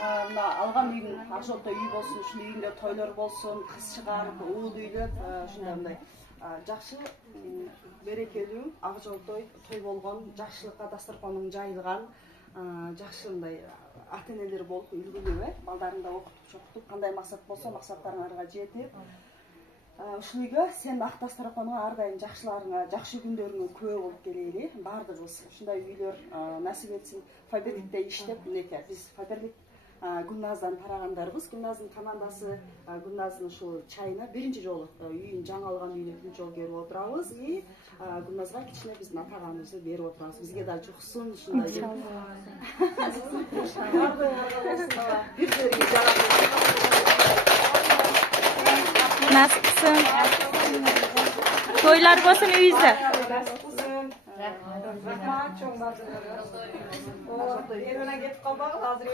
мына алган үйдүн ошондой үй болсун, ушул үйүндө тойлор болсун, кыз чыгарып, уул үйлөп, ушундай жакшы, берекелүү, ак жолтой той болгон, жакшылыкка дасторконун жайылган, жакшы мындай ата-энелер болуп үлгүлүү, балдарын да окутуп чокутуп, кандай максат болсо максаттарыңарга жетип, ушул үйгө сен ак дасторконуңа ар дайым жакшыларыңа, жакшы күндөрүңө күбө болуп келели. Бардыгыбыз ушундай үйлөр насип этсин. Фаберликте иштеп, мынеке биз Фаберлик Гүлназдан тарагандарбыз. Гүлназдын командасы Гүлназдын ушул чайына биринчи жолу үйүн жаңы алган үйүнө биринчи жолу келип отурабыз. И Гүлназга кичине биздин атаганыбызды берип отурабыз. Бизге да жуксын ушундай. Nasip kızım. Toylar olsun uyuzda. Rahmat çoğunlar. O yerine git kalmak lazım.